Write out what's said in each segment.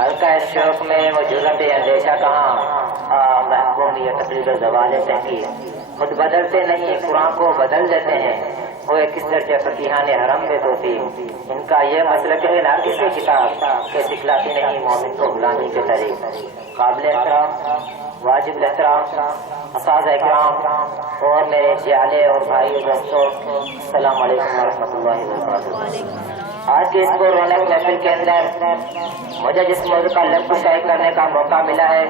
हल्का शौक में वो जरूरत अंदेशा कहाँ महबूब ये तकलीफ जवाल तहकीर खुद बदलते नहीं कुरान को बदल देते हैं वो किस दर्जे फकीहान हरम में होती इनका ये मसलक है ना किसी किताब के सिखलाती नहीं मोमिन को गुलामी के तरीके काबिल एहतराम वाजिब एहतराम असाज़ इकराम और मेरे जियाले और भाई दोस्तों अस्सलाम वालेकुम वरहमतुल्लाहि वबरकातुहू। आज के इसको रौनक महफिल के अंदर मुझे जिस मौजूद का लफ्ज़ शायद करने का मौका मिला है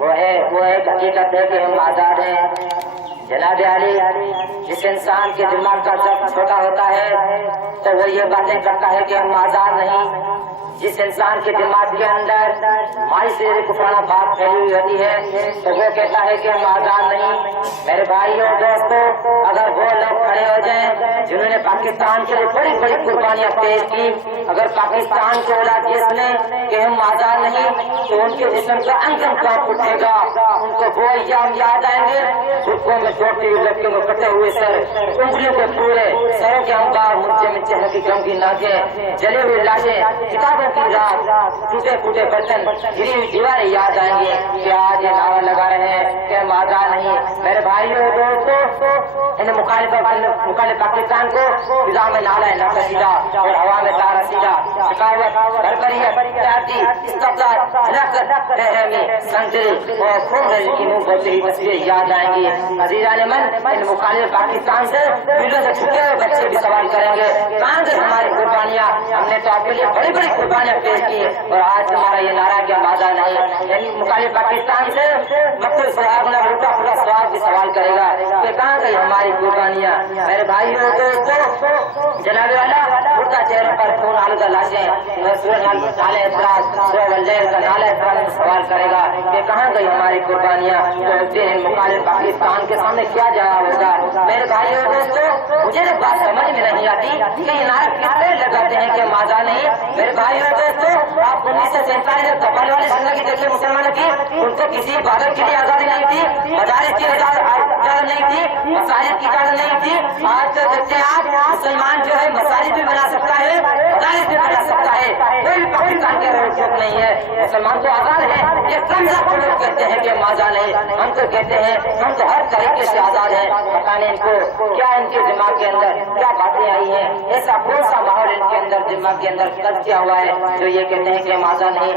वो एक हकीकत है कि हम आज़ाद हैं। जनाब अली जिस इंसान के दिमाग का जब छोटा होता है तो वो ये बातें करता है कि हम आज़ाद नहीं। जिस इंसान के दिमाग के अंदर माई से कुफराना बात फैली हुई होती है तो वो कहता है कि हम आज़ाद नहीं। मेरे भाइयों दोस्तों अगर वो लोग खड़े हो जाएं जिन्होंने पाकिस्तान के लिए बड़ी बड़ी कुर्बानियां पेश की अगर पाकिस्तान को बोला जिसने कि हम आज़ाद नहीं तो उनके जिस्म का अंगम कौन उठेगा उनको वो अय्याम याद आएंगे रुकों में छोटी लड़कियों को कटे हुए सर उंगलियों के पूरे सरों के अंबार मुझे में चेहरे की गम की नाकें जले हुए लाशें किताबों की रात टूटे फूटे बर्तन गिरी हुई दीवारें याद आएंगे कि आज ये नारा लगा रहे हैं कि हम आज़ाद नहीं। मेरे भाइयों दोस्तों इन मुखालिफ पाकिस्तान को फिजा में नाला है नाकसीदा और हवा में तारा सीधा शिकावत और खून की मुंह बोलते ही तस्वीरें याद आएंगी। अजीज़ान मन इन मुखालिफ पाकिस्तान से दिलों से छुटे हुए बच्चे भी सवाल करेंगे कहाँ से हमारी कुर्बानियाँ हमने तो आपके लिए बड़ी बड़ी कुर्बानियाँ पेश की और आज हमारा ये नारा क्या वादा नहीं। मुखालिफ पाकिस्तान से मकतूल सवाब ना उल्टा पूरा सवाब भी सवाल करेगा कि कहाँ गई हमारी कुर्बानियाँ। मेरे भाइयों दोस्तों जनाब वाला उड़ता चेहरे पर खून आलूदा लाशें नाले एतराज का नाला एतराज सवाल करेगा कि कहाँ गई हमारी कुर्बानियाँ। तो मुखालिफ पाकिस्तान के सामने क्या जवाब होगा। मेरे भाइयों दोस्तों मुझे तो बात समझ में नहीं आती कि ये नारा किस तरह लगाते हैं कि हम आज़ाद नहीं। मेरे भाइयों दोस्तों आप 1947 कपल वाली जिंदगी देखिए मुसलमानों की उनको किसी इबादत के लिए आज़ादी नहीं थी मदारिस की इजाजत नहीं थी मसाजिद की इजाजत नहीं थी। आज तो देखते हैं आप मुसलमान जो है मसाजिद भी बना सकता है मदारिस भी बना सकता है कोई भी पाकिस्तान के रोक नहीं है। मुसलमान तो आज़ाद है ये कम लोग कहते हैं कि हम आज़ाद है हम तो कहते हैं हम तो हर तरीके से आज़ाद है। पता नहीं इनको क्या इनके दिमाग के अंदर क्या बातें आई हैं ऐसा कौन सा माहौल इनके अंदर दिमाग के अंदर कब क्या हुआ है जो ये कहते हैं कि हम आज़ाद नहीं।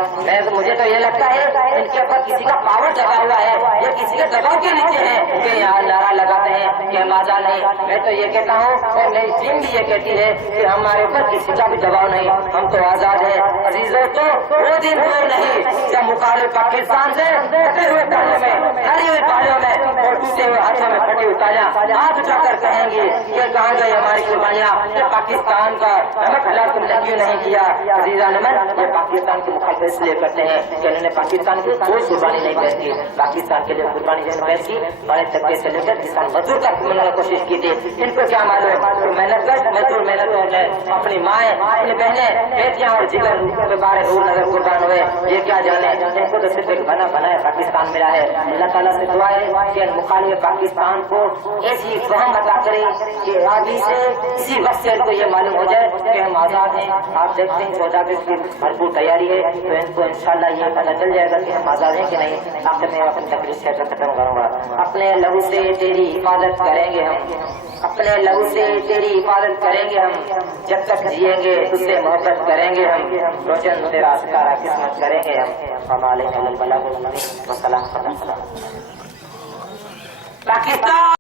मुझे तो ये लगता है इनके ऊपर किसी का पावर दबा हुआ है ये किसी के दबाव के नीचे है कि यहाँ नारा लगाते हैं कि हम आज़ाद नहीं। मैं तो ये कहता हूँ और मेरी टीम भी ये कहती है कि हमारे ऊपर किसी का भी दबाव नहीं हम तो आज़ाद है। अजीजों तो वो दिन दूर नहीं जब मुखालिफ पाकिस्तान से कटे हुए तालों में हरी हुई तालियों में और टूटे हुए हाथों में फटी हुई तालियां हाथ उठाकर कहेंगे कि कहाँ गई हमारी कुर्बानियाँ ये पाकिस्तान का नमक हलाल तुमने क्यों नहीं किया। अजीजा नमन ये पाकिस्तान के मुखालिफ इसलिए करते हैं कि उन्होंने पाकिस्तान की कोई कुर्बानी नहीं पेश की पाकिस्तान के लिए कुर्बानी जिन्होंने पेश की बड़े तबके से लेकर किसान मजदूर तक उन्होंने कोशिश की थी। इनको क्या मालूम मेहनत कर मजदूर मेहनत होते अपनी माएँ अपनी बहनें बेटियाँ और जिगर के बारे दूर नजर कुर्बान हुए ये क्या जाने इनको तो सिर्फ एक बना बनाया पाकिस्तान मिला है। अल्लाह ताला से दुआ है कि मुखालिफ पाकिस्तान को ऐसी फहम अता करे कि अभी से इसी वक्त से इनको ये मालूम हो जाए कि हम आज़ाद हैं। आप देखते हैं सौदागर की भरपूर तैयारी है तो इनको इंशाल्लाह ये पता चल जाएगा कि हम आज़ाद हैं कि नहीं। आखिर में अपनी तकलीफ से खत्म करूँगा अपने लहू से तेरी हिफाजत करेंगे हम अपने लहू से तेरी हिफाजत करेंगे हम जब तक जिएंगे तुझसे मोहब्बत करेंगे हम रोशन तेरा असकारा किस्मत करेंगे हम। पाकिस्तान